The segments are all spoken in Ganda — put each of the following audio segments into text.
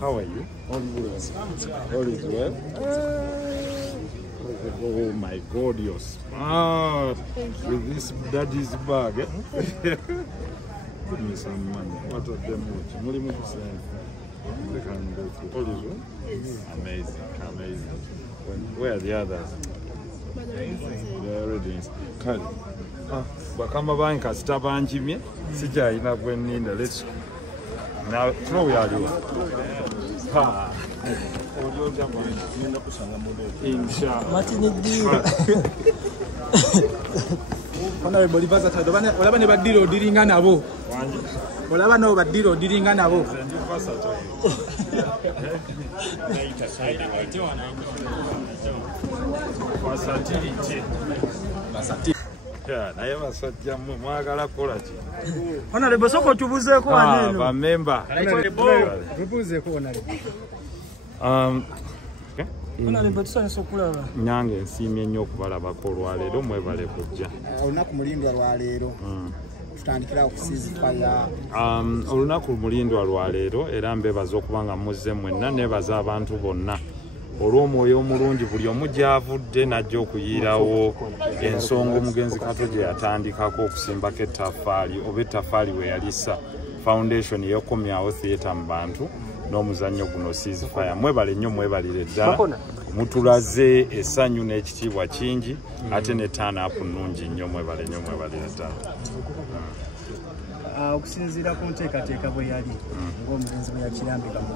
How are you? All is well. Oh my God, you're smart. With this daddy's bag. Give me some money. What of them? They can go through. All is well? Amazing, amazing. Where are the others? They're already in. Bakama banka sitabanjimye sijayina gwenninda. Let's now throw we are doing. Ha. Inshallah. Honorable Batabani, olaba ne badiro diringa nabo. Olaba no badiro diringa nabo. Yeah, naye basajja mwagala kola ki? Honorable soko tubuzeeko waneno. Ba member. Tubuzeeko honorable. Honorable tusanyusa okulaba. Nyange nsiimye nnyo okubalabako olwaleero mwebale kujja. Olunaku mulindwa lwaleero. Tutandikira okusizifaya. Olunaku mulindwa lwaleero era mbebaza okuba nga muzze mwenna nebaza abantu bonna. Olw'omwoyo omulungi buli omu gy'avudde n'ajja okuyiirawo ensonga omugenzi Kato gye yatandikako okusimbako ettaffaali oba ettaffaali we yalisa foundation y'okukomyawo theatre mu bantu n'omuzannyo guno ceasefire. Mwebale nnyo mwebalire ddala. Mutulaze essanyu n'ekitiibwa kingi ate ne turn up nnungi nnyo mwebale nnyo mwebalire ddala. Okusinziira ku nteekateeka bwe yali ng'omugenzi bwe yakirambika mu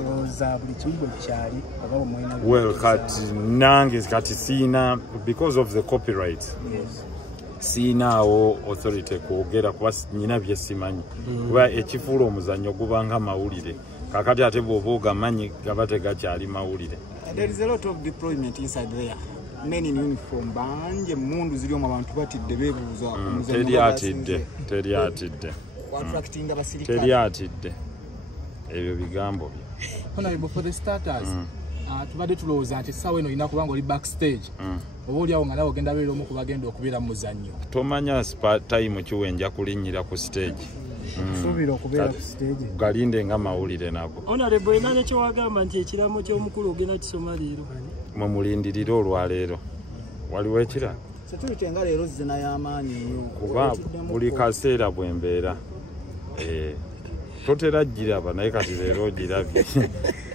olowooza buli kimu bwe kyali oba omwena. Well, kati nange kati siina because of the copyright. Yes. Siinaawo authority kwogera kuba nyina bye simanyi. Kuba ekifuula omuzannyo gubanga mawulire. Kakati ate bw'oba ogamanyi gaba tegakyali mawulire. There is a lot of deployment inside there. Men in uniform banje mundu ziri omu abantu batidde beebuuza omuzannyo. Teri atidde. Attracting abasirikale. Teri atidde. Ebyo bigambo bye. Honorable, for the starters, tubadde tulowooza nti essaawa eno olina kubanga oli backstage. Oba oliawo nga nawe ogenda beera omu ku bagenda okubeera mu muzannyo. Tomanya time kiwe nja kulinnyira ku stage. Suubira okubeera ku stage. Galinde nga mawulire nago. Honorable, olina nekyo wagamba nti ekiramo ky'omukulu ogenda kisoma leero. Mwe mulindirire olwaleero. Waliwo ekirala? Security nga leero zina y'amaanyi nnyo. Kuba buli kaseera bwe mbeera. Totera giraba naye kati leero girabye.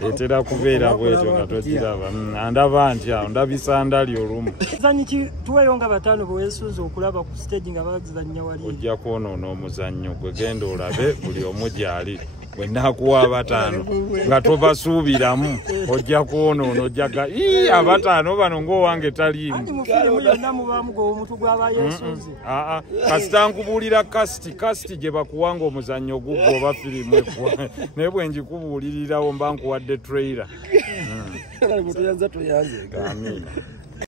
Etera kubeera bwetyo nga togiraba. Andaba ntya ndabisa ndali olumu. Muzannyi ki tuweeyo nga bataano bwe weesuuza okulaba ku stage nga bazannya wali. Ojja kwonoona omuzannyo gwe genda olabe buli omu gy'ali. Bwe naakuwa abataano nga tobasuubiramu ojja kwonoona ojjaga abataano bano ng'owange taliimu. Mu firimu yonna mubaamu gw'omuntu gw'aba yeesuuze. Kasita nkubuulira kasiti gye bakuwanga omuzannyo gugwo oba firimu eggwa naye bwe ngikubuulirirawo mba nkuwadde trailer. Tuyanza. Amiina.